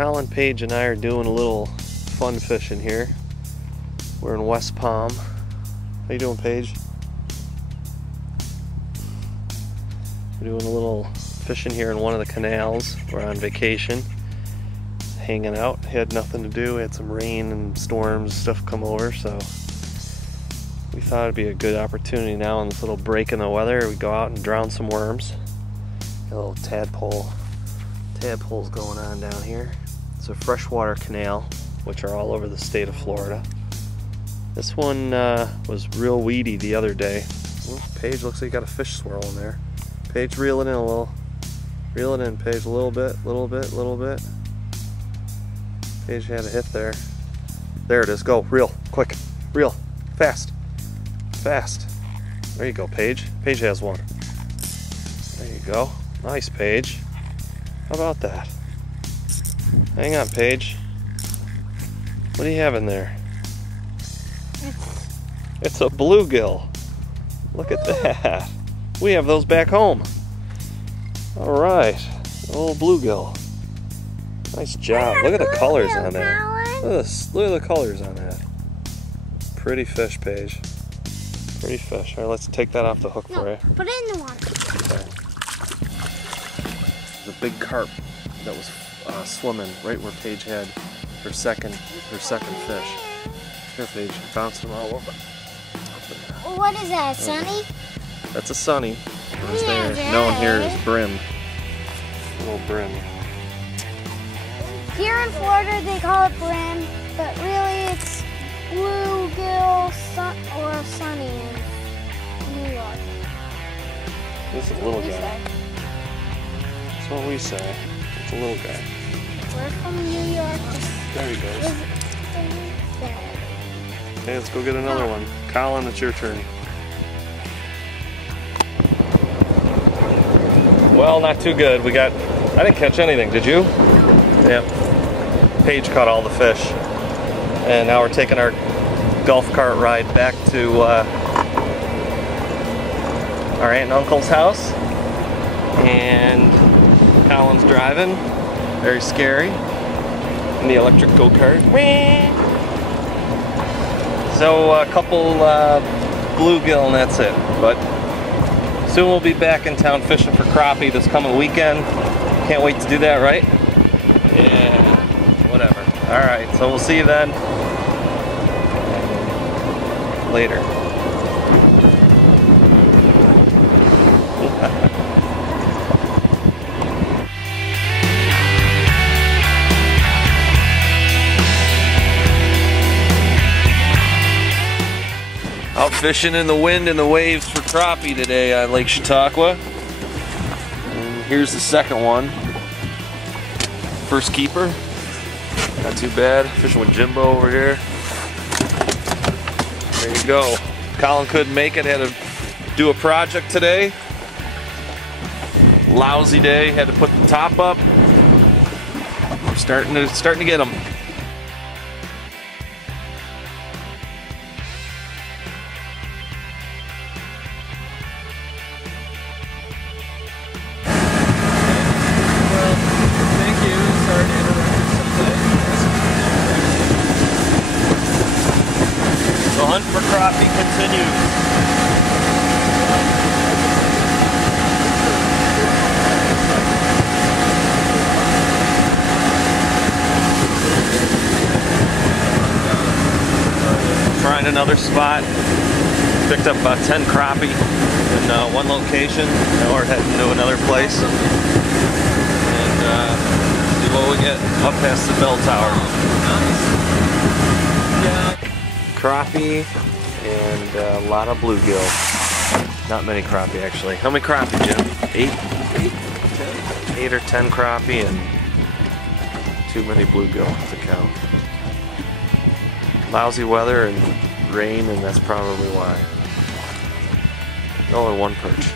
Colin, Paige, and I are doing a little fun fishing here. We're in West Palm. How you doing, Paige? We're doing a little fishing here in one of the canals. We're on vacation, hanging out. Had nothing to do. We had some rain and storms stuff come over, so we thought it'd be a good opportunity now in this little break in the weather. We go out and drown some worms. Got a little tadpoles going on down here. It's a freshwater canal, which are all over the state of Florida. This one was real weedy the other day. Well, Paige, looks like you got a fish swirl in there. Paige, reel it in a little. Reel it in, Paige, a little bit, little bit, little bit. Paige had a hit there. There it is, go, reel, quick, reel, fast, fast. There you go, Paige. Paige has one. There you go. Nice, Paige. How about that? Hang on, Paige. What do you have in there? It's a bluegill. Look at that. We have those back home. All right, old bluegill. Nice job. Look at the colors on that. Look at the colors on that. Pretty fish, Paige. Pretty fish. All right, let's take that off the hook for you. Put it in the water. Okay. There's a big carp that was swimming right where Paige had her second fish. Here, Paige, bouncing them all over. What is that, Sunny? That's a sunny. Yeah, known here as brim. A little brim. Here in Florida they call it brim, but really it's bluegill or sunny in New York. This is a little guy. That's what we say. It's a little guy. We're from New York. There he goes. Okay, let's go get another one. Colin, it's your turn. Well, not too good. I didn't catch anything, did you? Yep. Paige caught all the fish. And now we're taking our golf cart ride back to our aunt and uncle's house. And Colin's driving. Very scary. In the electric go-kart. So a couple bluegill and that's it. But soon we'll be back in town fishing for crappie this coming weekend. Can't wait to do that, right? Yeah, whatever. All right, so we'll see you then. Later. Out fishing in the wind and the waves for crappie today on Lake Chautauqua. And here's the second one. First keeper. Not too bad. Fishing with Jimbo over here. There you go. Colin couldn't make it. Had to do a project today. Lousy day. Had to put the top up. We're starting to get them. The hunt for crappie continues. Trying another spot. Picked up about 10 crappie in one location. Now we're heading to another place. And see what we get up past the bell tower. Crappie and a lot of bluegill. Not many crappie actually. How many crappie, Jim? 8 or 10 crappie and too many bluegill to count. Lousy weather and rain, and that's probably why. Only one perch.